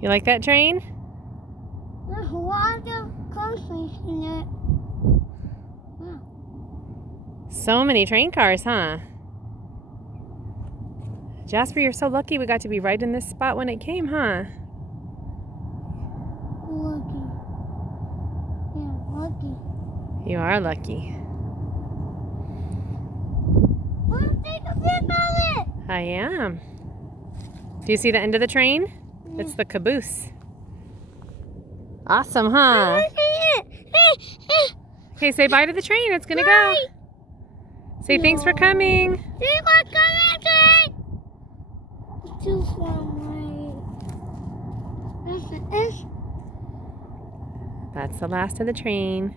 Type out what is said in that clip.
You like that train? There's a lot of cars in it. Wow. So many train cars, huh? Jasper, you're so lucky we got to be right in this spot when it came, huh? Lucky. Yeah, lucky. You are lucky. Wanna take a pic of it? I am. Do you see the end of the train? Yeah. It's the caboose. Awesome, huh? I see it. Hey. Okay, say bye to the train. It's gonna Bye. go. Say thanks for coming. See what's coming, train. It's too far away. That's the end. That's the last of the train.